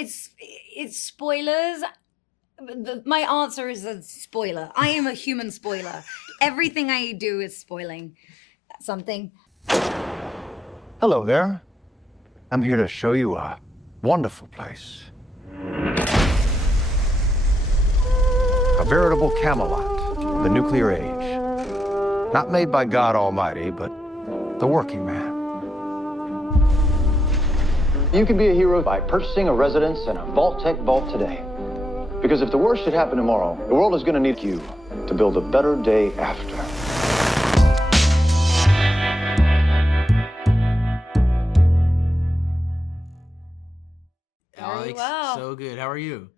it's spoilers. My answer is a spoiler. I am a human spoiler. Everything I do is spoiling something. Hello there. I'm here to show you a wonderful place. A veritable Camelot of the nuclear age. Not made by God Almighty, but the working man. You can be a hero by purchasing a residence in a Vault-Tec vault today. Because if the worst should happen tomorrow, the world is going to need you to build a better day after. Alex, well. so good. How are you?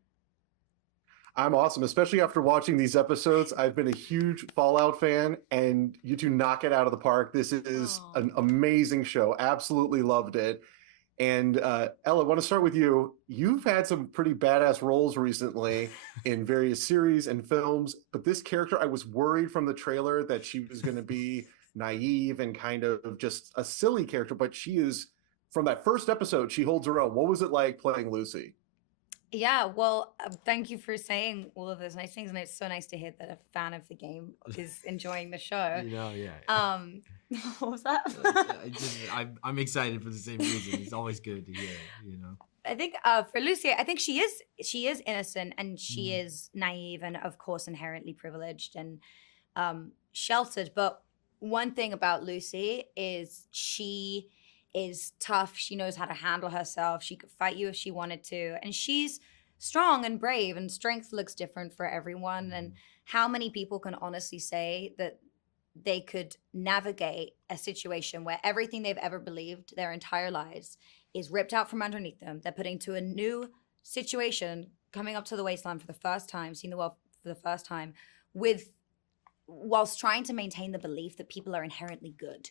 I'm awesome, especially after watching these episodes. I've been a huge Fallout fan, and you two knock it out of the park. This is an amazing show. Absolutely loved it. And Ella, I want to start with you. You've had some pretty badass roles recently in various series and films, but this character, I was worried from the trailer that she was going to be naive and kind of just a silly character, but she is, from that first episode, she holds her own. What was it like playing Lucy? Yeah, well, thank you for saying all of those nice things, and it's so nice to hear that a fan of the game is enjoying the show. Yeah. What was that? I'm excited for the same reason. It's always good to hear, I think for Lucy, I think she is innocent, and she is naive, and of course inherently privileged and sheltered. But one thing about Lucy is she is tough. She knows how to handle herself. She could fight you if she wanted to. And she's strong and brave, and strength looks different for everyone. And how many people can honestly say that they could navigate a situation where everything they've ever believed their entire lives is ripped out from underneath them? They're put into a new situation, coming up to the wasteland for the first time, seeing the world for the first time, whilst trying to maintain the belief that people are inherently good.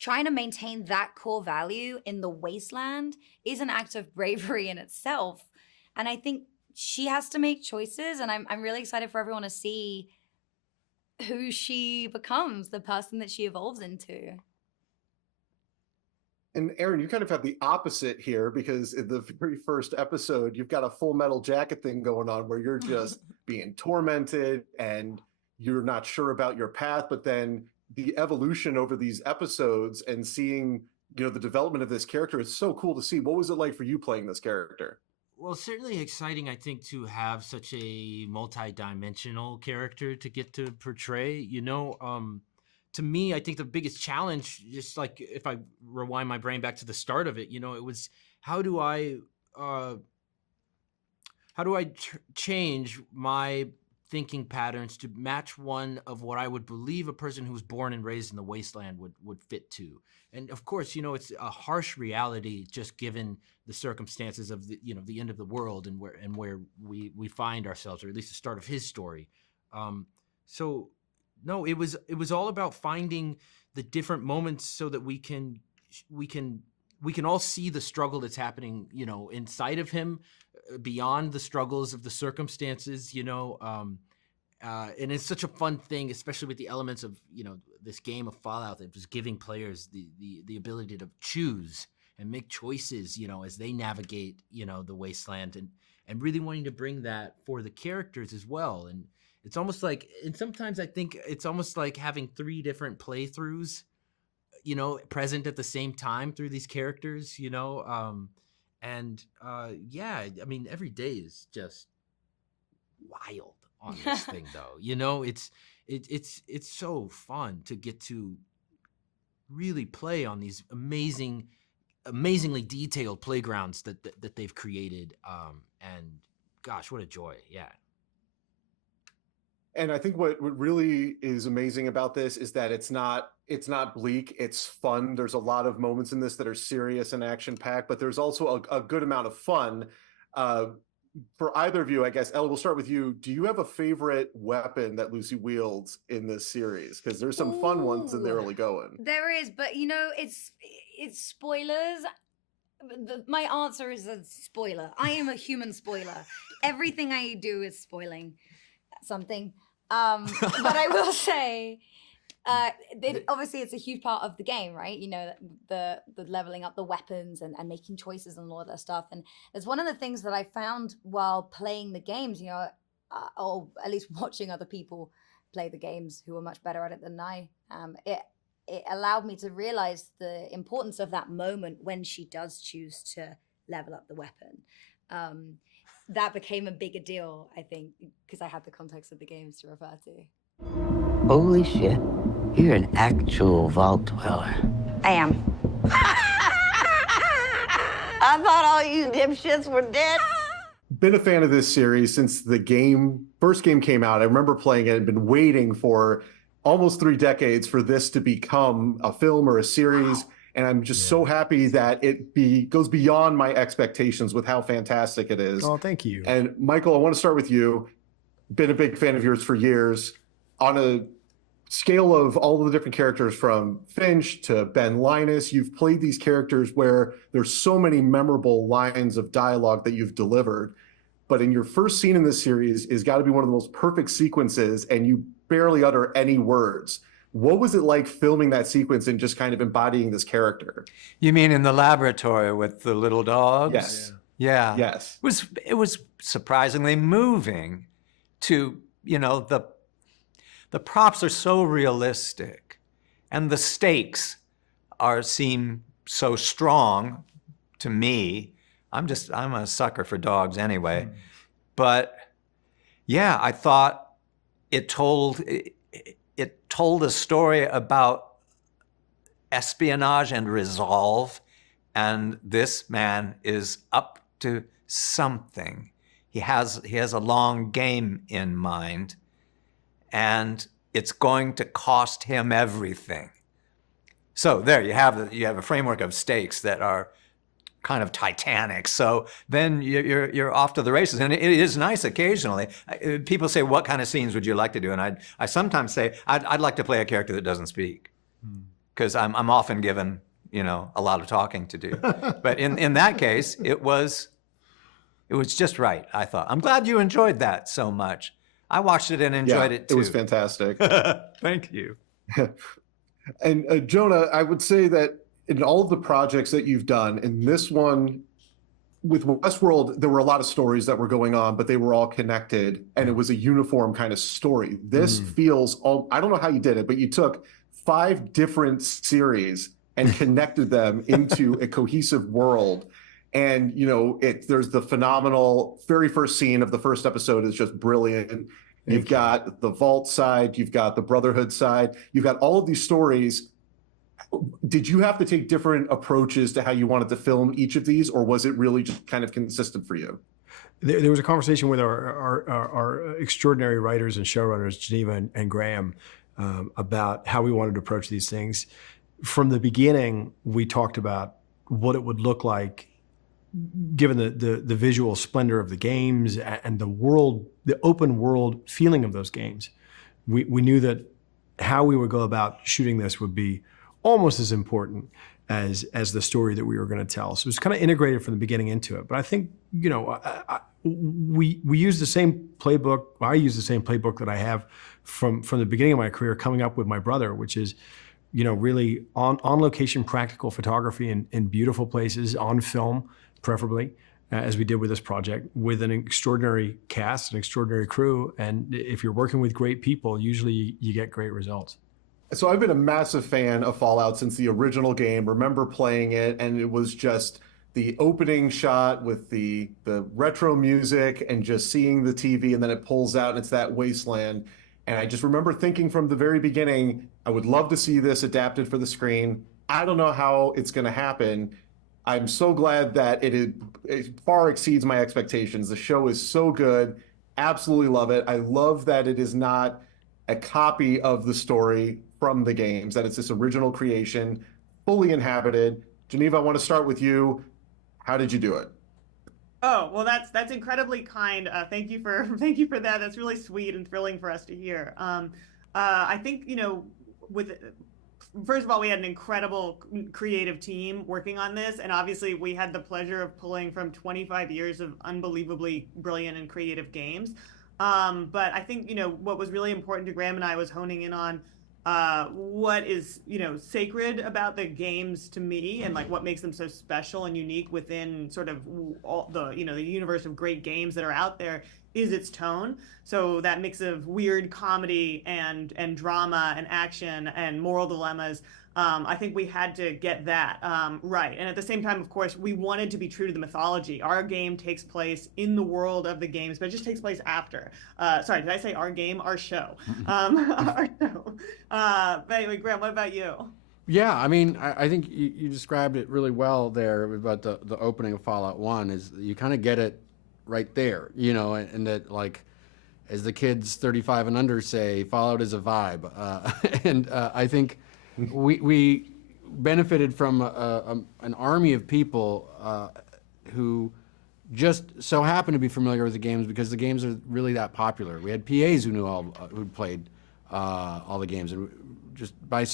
Trying to maintain that core value in the wasteland is an act of bravery in itself. And I think she has to make choices, and I'm really excited for everyone to see who she becomes, the person that she evolves into. And Aaron, you kind of have the opposite here, because in the very first episode, you've got a Full Metal Jacket thing going on where you're just being tormented and you're not sure about your path, but then the evolution over these episodes and seeing, the development of this character is so cool to see. What was it like for you playing this character? Well, certainly exciting, I think, to have such a multi-dimensional character to get to portray. To me, I think the biggest challenge, just like if I rewind my brain back to the start of it, it was how do I change my thinking patterns to match one of what I would believe a person who was born and raised in the wasteland would fit to. And of course, it's a harsh reality just given the circumstances of the end of the world and where we find ourselves, or at least the start of his story. So no, it was all about finding the different moments so that we can all see the struggle that's happening, inside of him, beyond the struggles of the circumstances, and it's such a fun thing, especially with the elements of, this game of Fallout that was giving players the ability to choose and make choices, as they navigate, the wasteland, and really wanting to bring that for the characters as well. And it's almost like, and sometimes I think it's almost like having 3 different playthroughs, present at the same time through these characters, every day is just wild on this thing, though. It's so fun to get to really play on these amazingly detailed playgrounds that they've created. And gosh, what a joy! Yeah. And I think what really is amazing about this is that it's not bleak, it's fun. There's a lot of moments in this that are serious and action-packed, but there's also a good amount of fun. For either of you, I guess, Ella, we'll start with you. Do you have a favorite weapon that Lucy wields in this series? Because there's some fun ones in the early going. There is, but it's spoilers. My answer is a spoiler. I am a human spoiler. Everything I do is spoiling something. But I will say, Obviously it's a huge part of the game, right? You know, the leveling up the weapons and making choices and all of that stuff. And it's one of the things that I found while playing the games, you know, or at least watching other people play the games who are much better at it than I. It allowed me to realize the importance of that moment when she does choose to level up the weapon. That became a bigger deal, I think, because I had the context of the games to refer to. Holy shit. You're an actual vault dweller. I am. I thought all you dipshits were dead. Been a fan of this series since the first game came out. I remember playing it and been waiting for almost 3 decades for this to become a film or a series. Wow. And I'm just so happy that it goes beyond my expectations with how fantastic it is. Oh, thank you. And Michael, I want to start with you. Been a big fan of yours for years. On a scale of all of the different characters from Finch to Ben Linus, you've played these characters where there's so many memorable lines of dialogue that you've delivered. But in your first scene in this series is got to be one of the most perfect sequences, and you barely utter any words. What was it like filming that sequence and just kind of embodying this character? You mean in the laboratory with the little dogs? Yes. Yeah. Yes. It was surprisingly moving to, you know, the props are so realistic and the stakes seem so strong to me. I'm a sucker for dogs anyway. But yeah, I thought it told a story about espionage and resolve, and this man is up to something. He has a long game in mind, and it's going to cost him everything. So there you have a framework of stakes that are kind of titanic. So then you're off to the races, and it is nice occasionally. People say, "What kind of scenes would you like to do?" And I sometimes say, "I'd like to play a character that doesn't speak," because I'm often given, you know, a lot of talking to do. But in that case, it was just right, I thought. I'm glad you enjoyed that so much. I watched it and enjoyed it too. It was fantastic. Thank you. And Jonah, I would say that in all of the projects that you've done, in this one with Westworld, there were a lot of stories that were going on, but they were all connected, and it was a uniform kind of story. This feels I don't know how you did it, but you took 5 different series and connected them into a cohesive world. And, you know, there's the phenomenal very first scene of the first episode is just brilliant. You've got the Vault side, you've got the Brotherhood side, you've got all of these stories. Did you have to take different approaches to how you wanted to film each of these, or was it really just kind of consistent for you? There was a conversation with our extraordinary writers and showrunners, Geneva and Graham, about how we wanted to approach these things. From the beginning, we talked about what it would look like given the visual splendor of the games and the open world feeling of those games. We knew that how we would go about shooting this would be almost as important as the story that we were going to tell. So it was kind of integrated from the beginning into it. But I think, you know, we use the same playbook. I use the same playbook that I have from the beginning of my career coming up with my brother, which is, you know, really on location practical photography in beautiful places, on film, preferably, as we did with this project, with an extraordinary cast, an extraordinary crew. And if you're working with great people, usually you get great results. So I've been a massive fan of Fallout since the original game. Remember playing it, and it was just the opening shot with the retro music and just seeing the TV, and then it pulls out and it's that wasteland. And I just remember thinking from the very beginning, I would love to see this adapted for the screen. I don't know how it's going to happen. I'm so glad that it far exceeds my expectations. The show is so good. Absolutely love it. I love that it is not a copy of the story from the games, that it's this original creation, fully inhabited. Geneva, I want to start with you. How did you do it? Oh, well, that's incredibly kind. Thank you for that. That's really sweet and thrilling for us to hear. I think, you know, first of all, we had an incredible creative team working on this, and obviously we had the pleasure of pulling from 25 years of unbelievably brilliant and creative games. But I think, you know, what was really important to Graham and I was honing in on what is, sacred about the games to me, and like what makes them so special and unique within sort of all the, the universe of great games that are out there, is its tone. So that mix of weird comedy and drama and action and moral dilemmas, I think we had to get that right. And at the same time, of course, we wanted to be true to the mythology. Our game takes place in the world of the games, but it just takes place after. Sorry, did I say our game? Our show. Our show. But anyway, Graham, what about you? Yeah, I mean, I think you described it really well there about the opening of Fallout 1, is you kind of get it right there, and that, like, as the kids 35 and under say, Fallout is a vibe. And I think we benefited from an army of people who just so happened to be familiar with the games because the games are really that popular. We had PAs who knew who'd played all the games, and just by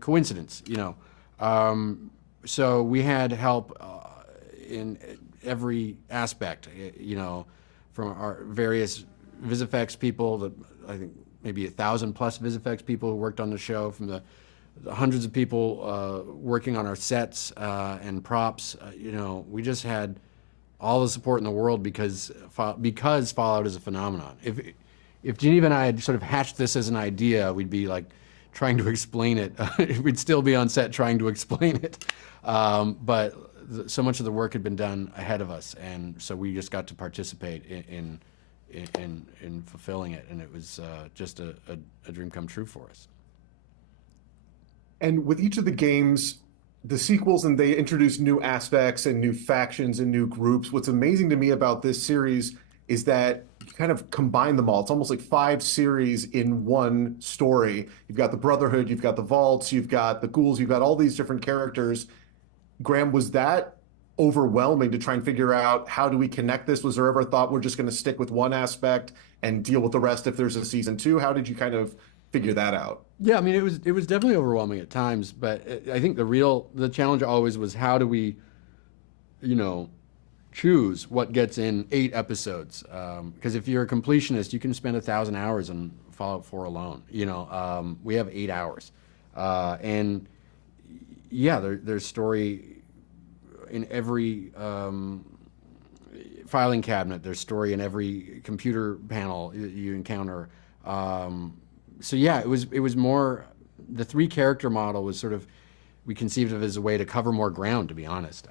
coincidence, So we had help in every aspect, from our various VisFX people, that I think maybe 1,000 plus VisFX people who worked on the show, from the hundreds of people working on our sets and props. We just had all the support in the world because Fallout is a phenomenon. If Geneva and I had sort of hatched this as an idea, we'd be like trying to explain it. We'd still be on set trying to explain it. But so much of the work had been done ahead of us, and so we just got to participate in fulfilling it, and it was just a dream come true for us. And with each of the games, the sequels, and they introduce new aspects and new factions and new groups. What's amazing to me about this series is that you kind of combine them all. It's almost like 5 series in one story. You've got the Brotherhood, you've got the Vaults, you've got the Ghouls, you've got all these different characters. Graham, was that overwhelming to try and figure out, how do we connect this? Was there ever a thought we're just going to stick with one aspect and deal with the rest if there's a season 2? How did you kind of figure that out? Yeah, I mean, it was definitely overwhelming at times, but I think the challenge always was, how do we, choose what gets in 8 episodes? Because if you're a completionist, you can spend 1,000 hours on Fallout 4 alone. We have 8 hours, and yeah, there's story in every filing cabinet. There's story in every computer panel you encounter. So yeah, it was more, the 3 character model was sort of, we conceived of as a way to cover more ground, to be honest,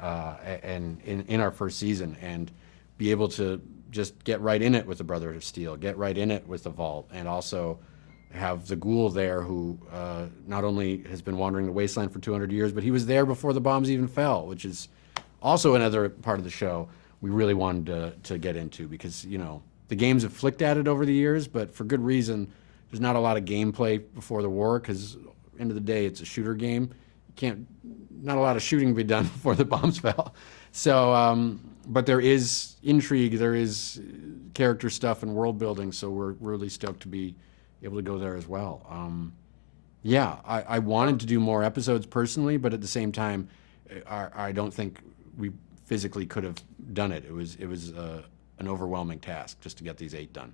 and in our first season, and be able to just get right in it with the Brotherhood of Steel, get right in it with the Vault, and also have the Ghoul there, who not only has been wandering the wasteland for 200 years, but he was there before the bombs even fell, which is also another part of the show we really wanted to get into, because, the games have flicked at it over the years, but for good reason. There's not a lot of gameplay before the war, because end of the day, it's a shooter game. Not a lot of shooting to be done before the bombs fell. So, but there is intrigue, there is character stuff and world building, so we're really stoked to be able to go there as well. Yeah, I wanted to do more episodes personally, but at the same time, I don't think we physically could have done it. It was an overwhelming task just to get these 8 done.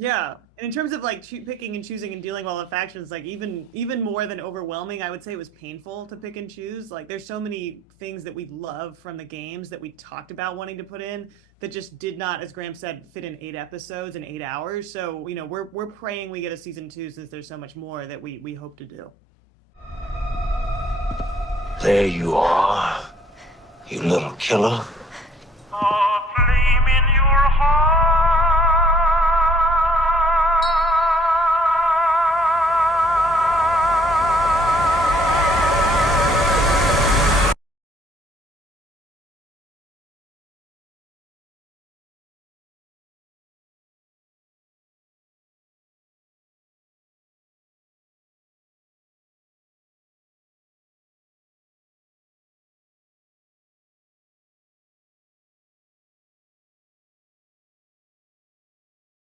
Yeah, and in terms of like picking and choosing and dealing with all the factions, like even more than overwhelming, I would say it was painful to pick and choose. Like, there's so many things that we love from the games that we talked about wanting to put in that just did not, as Graham said, fit in 8 episodes in 8 hours. So we're praying we get a season 2, since there's so much more that we hope to do. There you are, you little killer.